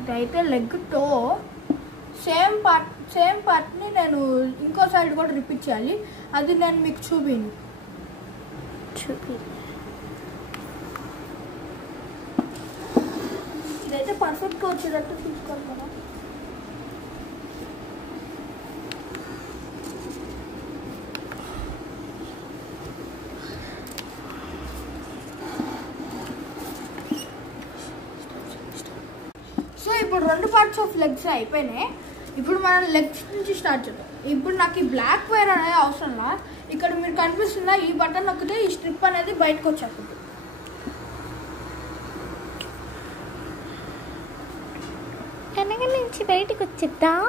ఇదైతే leg to same పార్ట్ని నేను ఇంకో సైడ్ కూడా రిపీట్ చేయాలి. అది నేను మీకు చూపి ఇదైతే పర్ఫెక్ట్గా వచ్చేటట్టు చూసుకోవాలి కదా. సో ఇప్పుడు 2 పార్ట్స్ ఆఫ్ లెగ్స్ అయిపోయినాయి. ఇప్పుడు మనం లెగ్స్ నుంచి స్టార్ట్ చేద్దాం. ఇప్పుడు నాకు ఈ బ్లాక్ వైర్ అనేది అవసరంలా. ఇక్కడ మీరు కనిపిస్తుందా, ఈ బటన్ నొక్కితే ఈ స్ట్రిప్ అనేది బయటకు వచ్చేస్తుంది. వెనక నుంచి బయటకు వచ్చేద్దాం.